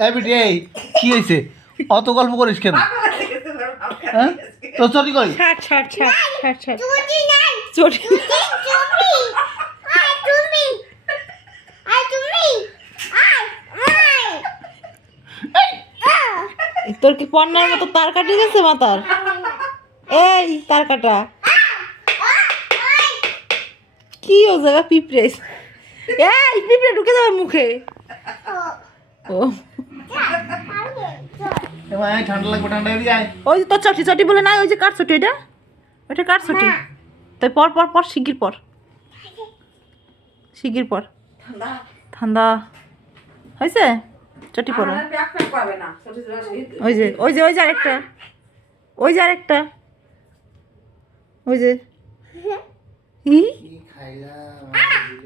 ABD কি হয়েছে অত গল্প করিস কেন হ্যাঁ তো চটি কই ছাড় চটি নাই চটি তুমি আয় তুমি আয় তোর কি পন্নার মতো তার কাটি গেছে মাথার এই তার কাটা কি ও জায়গা পিঁপড়ে এই পিঁপড়ে ঢুকে যাবে মুখে ও ঠান্ডা লাগবে ঠান্ডা এদিকে আয় ওই যে তোর চটি চটি বলে নাই ওই যে কার চটি এটা ওইটা কার চটি তাই পর পর পর শিগগির পর ঠান্ডা হয়েছে চটি পরে ওই যে আরেকটা ওই যে ই কি খাইলা